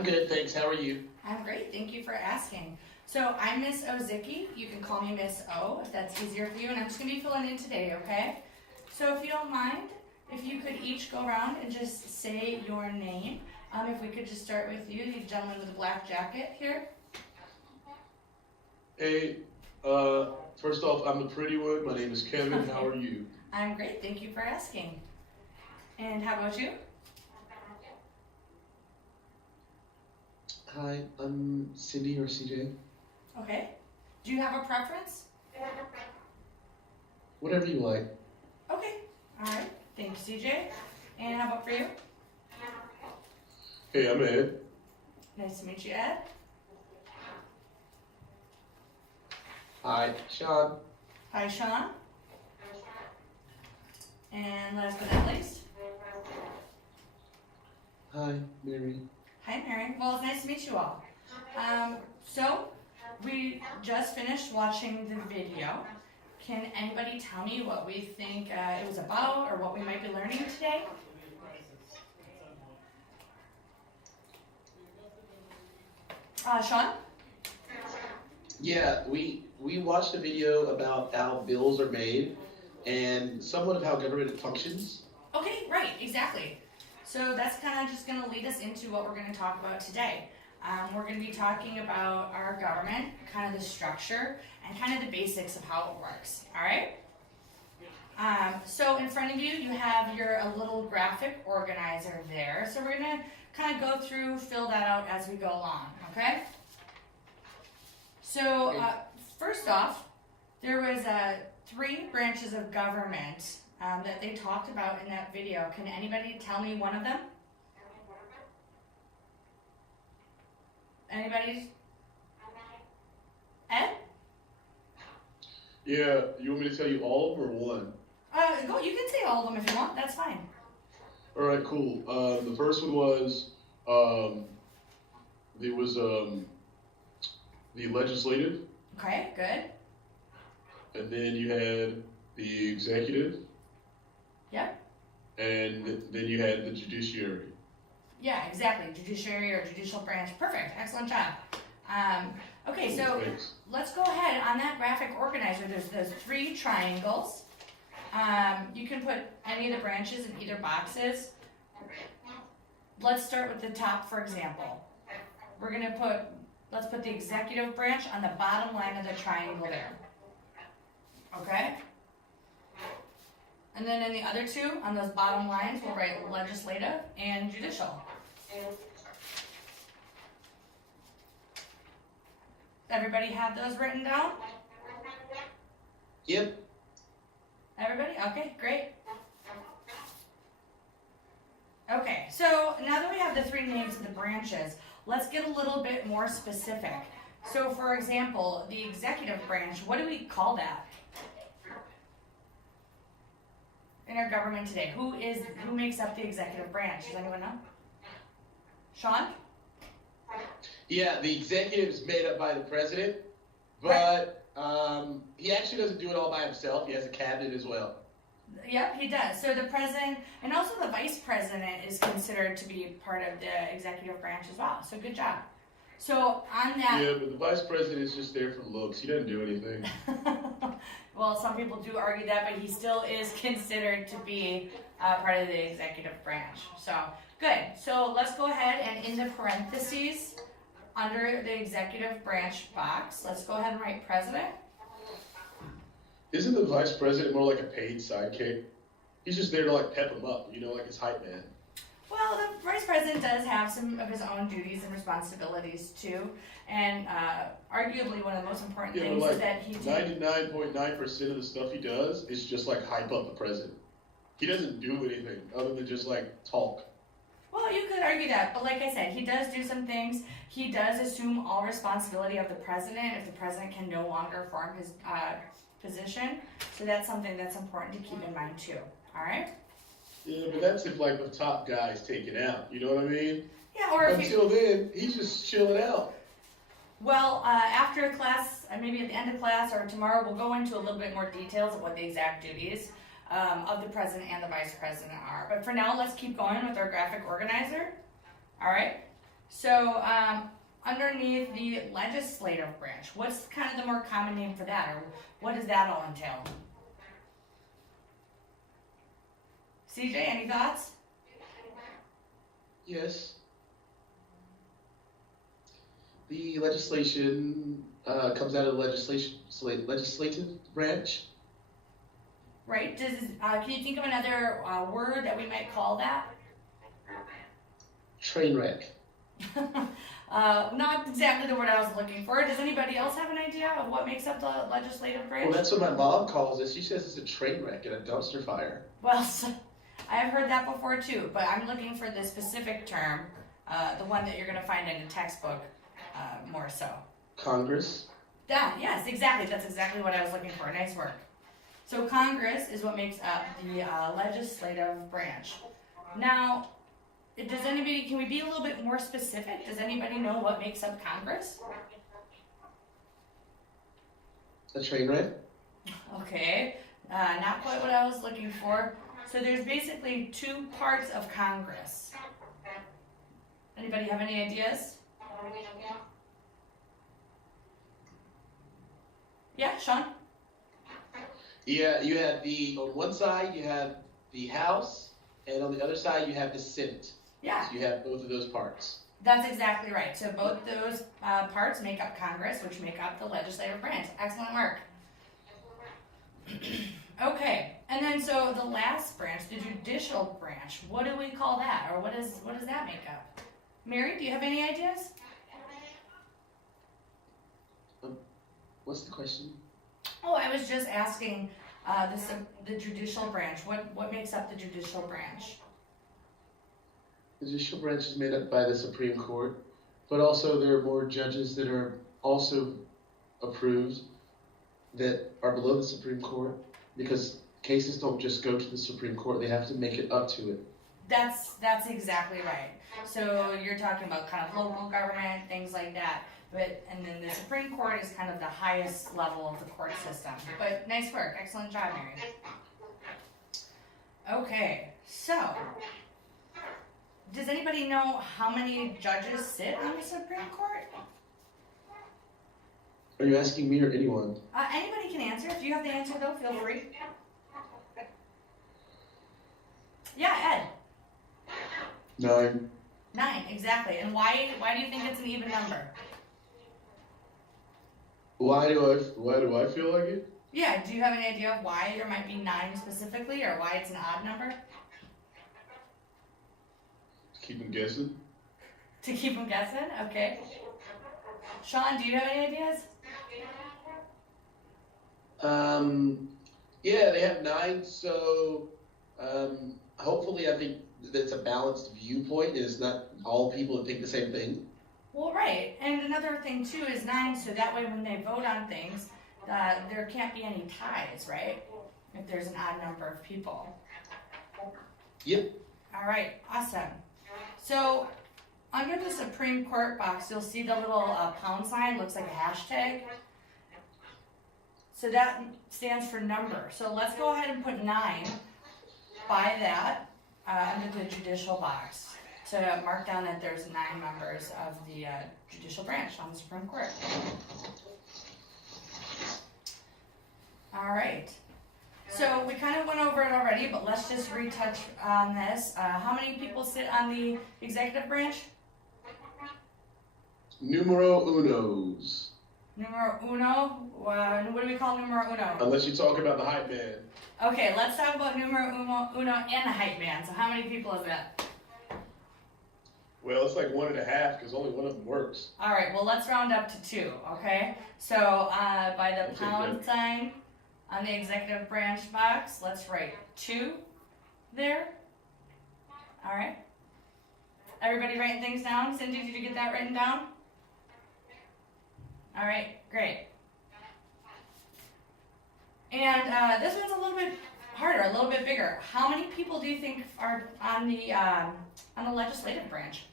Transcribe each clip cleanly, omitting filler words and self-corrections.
I'm good, thanks. How are you? I'm great, thank you for asking. So I'm Miss Ozicki. You can call me Miss O if that's easier for you, and I'm just gonna be filling in today, okay? So if you don't mind, if you could each go around and just say your name. If we could just start with you, the gentleman with the black jacket here. Hey, first off, I'm the pretty one. My name is Kevin. Okay. How are you? I'm great, thank you for asking. And how about you? Hi, I'm Cindy or CJ. Okay. Do you have a preference? Whatever you like. Okay, alright, thanks CJ. And how about for you? Hey, I'm Ed. Nice to meet you, Ed. Hi, Sean. Hi, Sean. And last but not least, Hi, Mary. hi, Mary. Well, it's nice to meet you all. So we just finished watching the video. Can anybody tell me what we think it was about or what we might be learning today? Sean? Yeah, we watched a video about how bills are made and somewhat of how government functions. Okay, right, exactly. So that's kind of just going to lead us into what we're going to talk about today. We're going to be talking about our government, kind of the structure, and kind of the basics of how it works, all right? So in front of you, you have a little graphic organizer there. So we're going to kind of go through, fill that out as we go along, okay? So first off, there was 3 branches of government that they talked about in that video. Can anybody tell me one of them? Anybody? Ed? Yeah, you want me to tell you all of them or one? Go. You can say all of them if you want. That's fine. All right, cool. The first one was there was the legislative, Okay, good. and then you had the executive, Yep. and then you had the judiciary. Yeah, exactly. Judiciary or judicial branch. Perfect. Excellent job. Okay, so Thanks. let's go ahead on that graphic organizer. There's those 3 triangles. You can put any of the branches in either boxes. Let's start with the top, for example. Let's put the executive branch on the bottom line of the triangle there. Okay? And then in the other 2, on those bottom lines, we'll write legislative and judicial. Everybody have those written down? Yep. Everybody? Okay, great. Okay, so now that we have the 3 names of the branches, let's get a little bit more specific. So for example, the executive branch, what do we call that in our government today? Who makes up the executive branch? Does anyone know? Sean? Yeah, the executive is made up by the president, but he actually doesn't do it all by himself. He has a cabinet as well. Yep, he does. So the president and also the vice president is considered to be part of the executive branch as well. So good job. So on that. Yeah, but the vice president is just there for looks. He doesn't do anything. Well, some people do argue that, but he still is considered to be part of the executive branch. So good. So let's go ahead and in the parentheses under the executive branch box, let's go ahead and write president. Isn't the vice president more like a paid sidekick? He's just there to like pep him up, you know, like his hype man. Well, the vice president does have some of his own duties and responsibilities too, and arguably one of the most important things is that he 99.9% of the stuff he does is just like hype up the president. He doesn't do anything other than just like talk. Well, you could argue that, but like I said, he does do some things. He does assume all responsibility of the president if the president can no longer form his position. So that's something that's important to keep in mind too. All right? Yeah, but that's if like the top guy's taken out. You know what I mean? Yeah, or until then, he's just chilling out. Well, after class, maybe at the end of class or tomorrow, we'll go into a little bit more details of what the exact duties of the president and the vice president are. But for now, let's keep going with our graphic organizer. All right. So underneath the legislative branch, what's kind of the more common name for that, or what does that all entail? CJ, any thoughts? Yes. The legislation comes out of the legislative branch. Right. Can you think of another word that we might call that? Train wreck. Not exactly the word I was looking for. Does anybody else have an idea of what makes up the legislative branch? Well, that's what my mom calls it. She says it's a train wreck and a dumpster fire. Well, I've heard that before too, but I'm looking for the specific term, the one that you're going to find in a textbook more so. Congress. Yes, exactly. That's exactly what I was looking for. Nice work. So Congress is what makes up the legislative branch. Now, can we be a little bit more specific? Does anybody know what makes up Congress? A train wreck. Okay, not quite what I was looking for. So there's basically two parts of Congress. Anybody have any ideas? Yeah, Sean? Yeah, you have on one side you have the House, and on the other side you have the Senate. Yeah. So you have both of those parts. That's exactly right. So both those parts make up Congress, which make up the legislative branch. Excellent work. Okay, and then so the last branch, the judicial branch, what do we call that, or what does that make up? Mary, do you have any ideas? What's the question? Oh, I was just asking the judicial branch. What makes up the judicial branch? The judicial branch is made up by the Supreme Court, but also there are more judges that are also approved that are below the Supreme Court, because cases don't just go to the Supreme Court, they have to make it up to it. That's exactly right. So you're talking about kind of local government, things like that. And then the Supreme Court is kind of the highest level of the court system. But nice work. Excellent job, Mary. Okay, so does anybody know how many judges sit on the Supreme Court? Are you asking me or anyone? Anybody can answer. If you have the answer, though, feel free. Yeah, Ed. 9. 9, exactly. And why do you think it's an even number? Why do I feel like it? Yeah, do you have any idea of why there might be 9 specifically, or why it's an odd number? Keep them guessing. To keep them guessing? Okay. Sean, do you have any ideas? Yeah, they have 9, so hopefully I think that's a balanced viewpoint. It's not all people that think the same thing. Well, right. And another thing, too, is 9, so that way when they vote on things, there can't be any ties, right? If there's an odd number of people. Yep. All right, awesome. So under the Supreme Court box, you'll see the little pound sign, looks like a hashtag. So that stands for number. So let's go ahead and put 9 by that under the judicial box to mark down that there's 9 members of the judicial branch on the Supreme Court. All right. So we kind of went over it already, but let's just retouch on this. How many people sit on the executive branch? Numero unos. Numero uno? What do we call numero uno? Unless you talk about the hype man. Okay, let's talk about numero uno and the hype man. So how many people is that? Well, it's like 1.5 because only one of them works. All right, well, let's round up to 2, okay? So by the pound sign on the executive branch box, let's write 2 there. All right. Everybody writing things down? Cindy, did you get that written down? All right, great. And this one's a little bit harder, a little bit bigger. How many people do you think are on the legislative branch?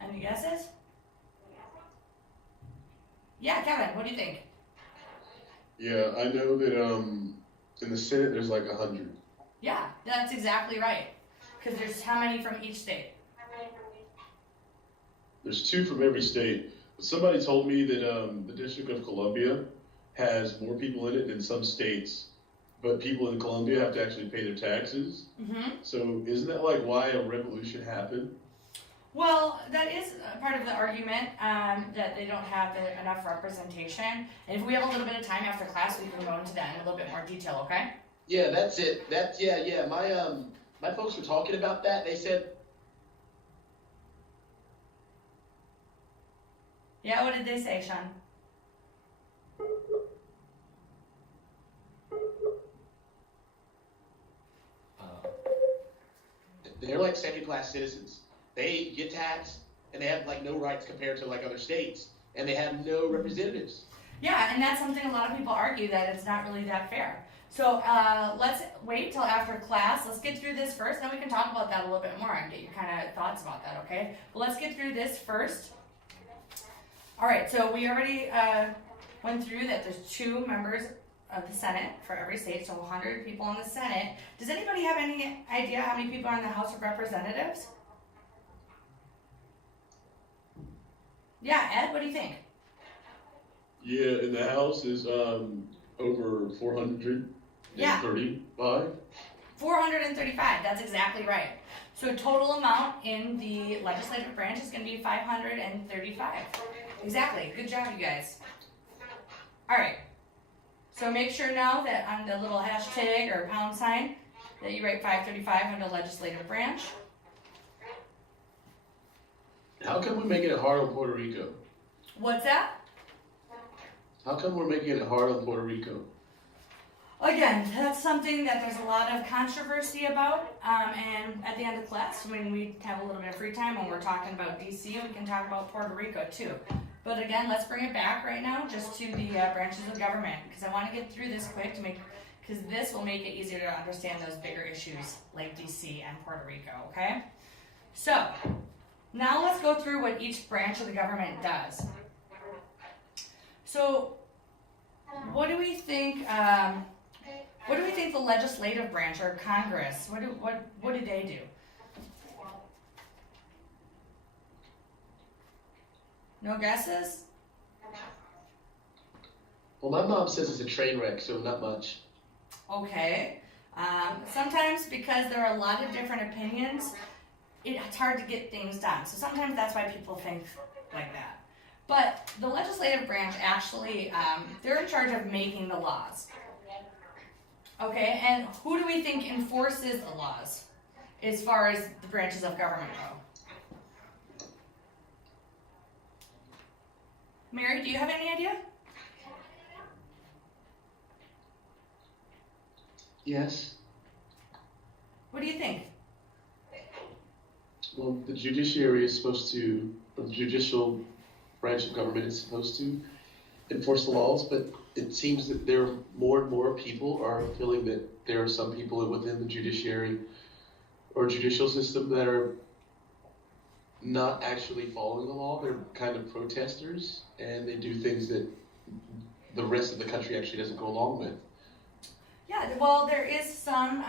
Any guesses? Yeah, Kevin, what do you think? Yeah, I know that in the Senate there's like 100. Yeah, that's exactly right. Because there's how many from each state? There's 2 from every state. Somebody told me that the District of Columbia has more people in it than some states, but people in Columbia have to actually pay their taxes. Mm-hmm. So isn't that like why a revolution happened? Well, that is part of the argument that they don't have enough representation. And if we have a little bit of time after class, we can go into that in a little bit more detail, okay? Yeah, that's it. Yeah. My folks were talking about that. They said, Yeah, what did they say, Sean? they're like second-class citizens. They get taxed, and they have like no rights compared to like other states, and they have no representatives. Yeah, and that's something a lot of people argue, that it's not really that fair. So let's wait till after class. Let's get through this first, then we can talk about that a little bit more and get your kind of thoughts about that, okay? But let's get through this first. All right, so we already went through that there's 2 members of the Senate for every state, so 100 people in the Senate. Does anybody have any idea how many people are in the House of Representatives? Yeah, Ed, what do you think? Yeah, in the House is over 435. Yeah. 435, that's exactly right. So total amount in the legislative branch is going to be 535. Exactly, good job you guys. All right, so make sure now that on the little hashtag or pound sign that you write 535 under legislative branch. How come we're making it hard on Puerto Rico? What's that? How come we're making it hard on Puerto Rico? Again, that's something that there's a lot of controversy about, and at the end of class, when we have a little bit of free time, when we're talking about DC, we can talk about Puerto Rico too. But again, let's bring it back right now just to the branches of government, because I want to get through this quick because this will make it easier to understand those bigger issues like DC and Puerto Rico, okay? So, now let's go through what each branch of the government does. So, what do we think the legislative branch or Congress, what do they do? No guesses? Well, my mom says it's a train wreck, so not much. Okay. Sometimes because there are a lot of different opinions, it's hard to get things done. So sometimes that's why people think like that. But the legislative branch actually, they're in charge of making the laws. Okay, and who do we think enforces the laws as far as the branches of government go? Mary, do you have any idea? Yes. What do you think? Well, the judiciary is supposed to, or the judicial branch of government is supposed to enforce the laws, but it seems that there are more and more people are feeling that there are some people within the judiciary or judicial system that are not actually following the law. They're kind of protesters, and they do things that the rest of the country actually doesn't go along with. Yeah, well, there is some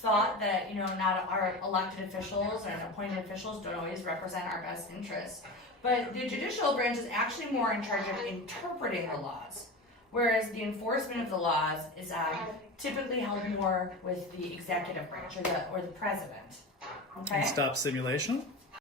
thought that, not our elected officials and appointed officials don't always represent our best interests. But the judicial branch is actually more in charge of interpreting the laws, whereas the enforcement of the laws is typically held more with the executive branch or the president. Okay. And stop simulation?